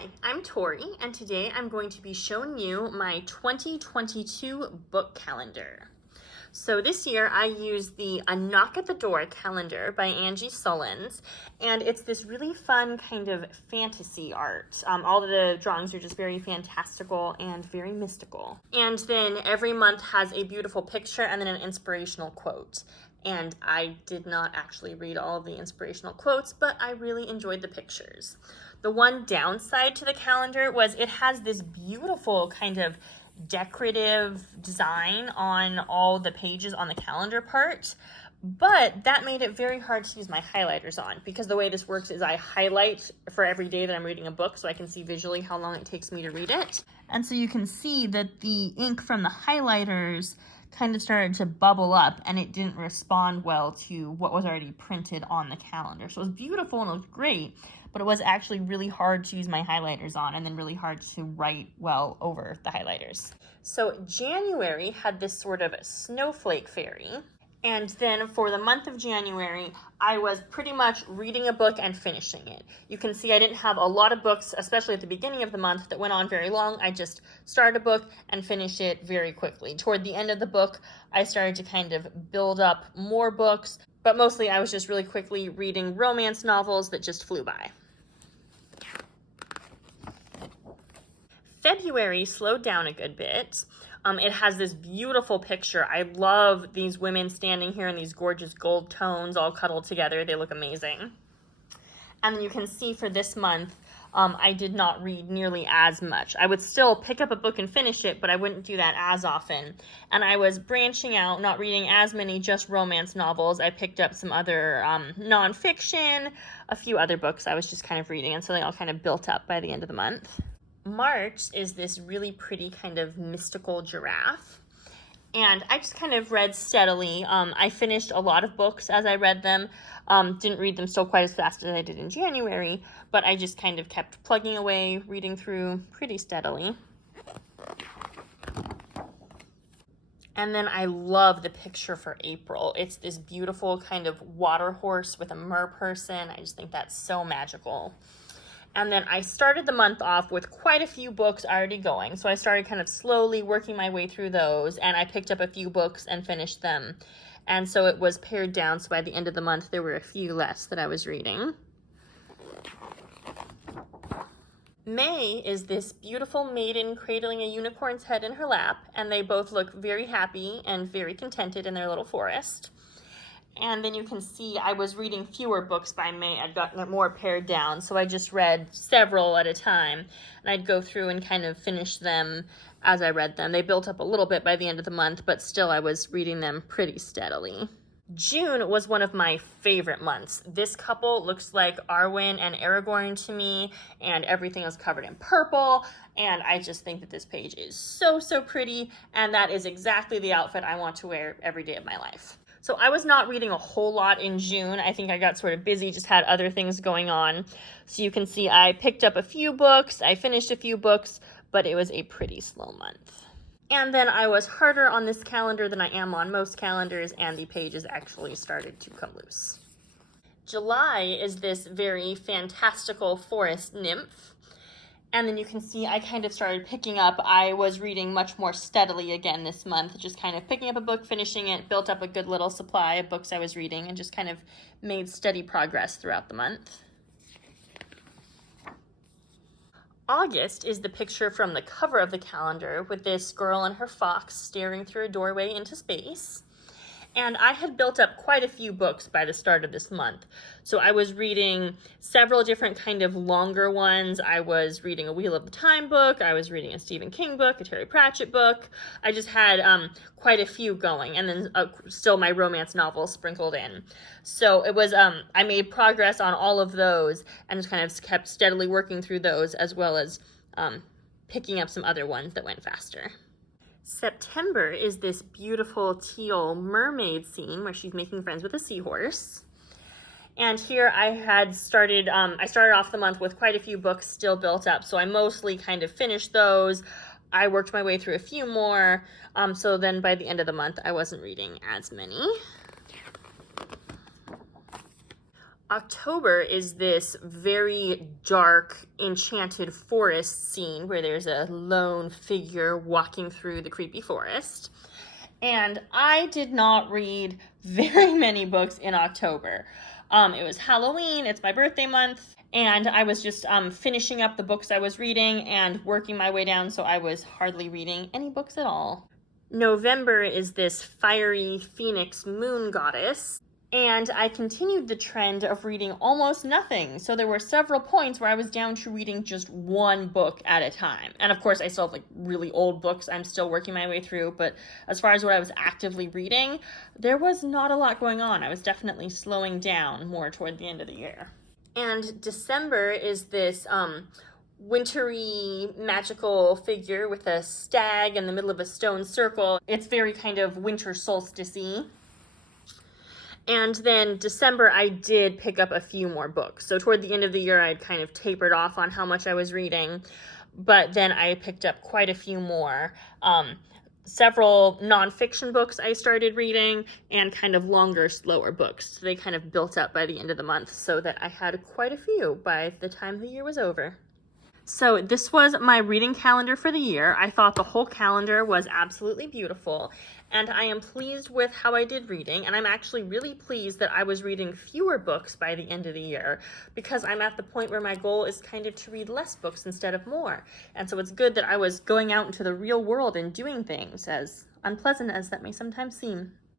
Hi, I'm Tori, and today I'm going to be showing you my 2022 book calendar. So this year I used the A Knock at the Door calendar by Angie Sullins, and it's this really fun kind of fantasy art. All of the drawings are just very fantastical and very mystical. And then every month has a beautiful picture and then an inspirational quote. And I did not actually read all of the inspirational quotes, but I really enjoyed the pictures. The one downside to the calendar was it has this beautiful kind of decorative design on all the pages on the calendar part, but that made it very hard to use my highlighters on, because the way this works is I highlight for every day that I'm reading a book so I can see visually how long it takes me to read it. And so you can see that the ink from the highlighters kind of started to bubble up and it didn't respond well to what was already printed on the calendar. So it was beautiful and it looked great, but it was actually really hard to use my highlighters on and then really hard to write well over the highlighters. So January had this sort of snowflake fairy. And then for the month of January, I was pretty much reading a book and finishing it. You can see I didn't have a lot of books, especially at the beginning of the month, that went on very long. I just started a book and finished it very quickly. Toward the end of the book, I started to kind of build up more books, but mostly I was just really quickly reading romance novels that just flew by. February slowed down a good bit. It has this beautiful picture. I love these women standing here in these gorgeous gold tones all cuddled together. They look amazing. And then you can see for this month, I did not read nearly as much. I would still pick up a book and finish it, but I wouldn't do that as often. And I was branching out, not reading as many just romance novels. I picked up some other nonfiction, a few other books I was just kind of reading, and so they all kind of built up by the end of the month. March is this really pretty kind of mystical giraffe, and I just kind of read steadily. I finished a lot of books as I read them. Didn't read them still quite as fast as I did in January, but I just kind of kept plugging away, reading through pretty steadily. And then I love the picture for April. It's this beautiful kind of water horse with a mer person. I just think that's so magical. And then I started the month off with quite a few books already going. So I started kind of slowly working my way through those, and I picked up a few books and finished them. And so it was pared down, so by the end of the month there were a few less that I was reading. May is this beautiful maiden cradling a unicorn's head in her lap, and they both look very happy and very contented in their little forest. And then you can see I was reading fewer books by May. I'd gotten it more pared down, so I just read several at a time. And I'd go through and kind of finish them as I read them. They built up a little bit by the end of the month, but still I was reading them pretty steadily. June was one of my favorite months. This couple looks like Arwen and Aragorn to me, and everything is covered in purple, and I just think that this page is so pretty, and that is exactly the outfit I want to wear every day of my life. So I was not reading a whole lot in June. I think I got sort of busy, just had other things going on. So you can see I picked up a few books, I finished a few books, but it was a pretty slow month. And then I was harder on this calendar than I am on most calendars, and the pages actually started to come loose. July is this very fantastical forest nymph. And then you can see I kind of started picking up. I was reading much more steadily again this month, just kind of picking up a book, finishing it, built up a good little supply of books I was reading, and just kind of made steady progress throughout the month. August is the picture from the cover of the calendar with this girl and her fox staring through a doorway into space. And I had built up quite a few books by the start of this month. So I was reading several different kind of longer ones. I was reading a Wheel of Time book. I was reading a Stephen King book, a Terry Pratchett book. I just had quite a few going, and then still my romance novels sprinkled in. So it was, I made progress on all of those and just kind of kept steadily working through those, as well as picking up some other ones that went faster. September is this beautiful teal mermaid scene where she's making friends with a seahorse. And here I had started, I started off the month with quite a few books still built up, so I mostly kind of finished those. I worked my way through a few more, so then by the end of the month I wasn't reading as many. October is this very dark, enchanted forest scene where there's a lone figure walking through the creepy forest. And I did not read very many books in October. It was Halloween, it's my birthday month, and I was just finishing up the books I was reading and working my way down, so I was hardly reading any books at all. November is this fiery phoenix moon goddess, and I continued the trend of reading almost nothing. So there were several points where I was down to reading just one book at a time. And of course, I still have like really old books I'm still working my way through. But as far as what I was actively reading, there was not a lot going on. I was definitely slowing down more toward the end of the year. And December is this wintry magical figure with a stag in the middle of a stone circle. It's very kind of winter solstice-y. And then December, I did pick up a few more books. So toward the end of the year, I'd kind of tapered off on how much I was reading. But then I picked up quite a few more. Several nonfiction books I started reading and kind of longer, slower books. So they kind of built up by the end of the month so that I had quite a few by the time the year was over. So this was my reading calendar for the year. I thought the whole calendar was absolutely beautiful, and I am pleased with how I did reading, and I'm actually really pleased that I was reading fewer books by the end of the year, because I'm at the point where my goal is kind of to read less books instead of more. And so it's good that I was going out into the real world and doing things, as unpleasant as that may sometimes seem.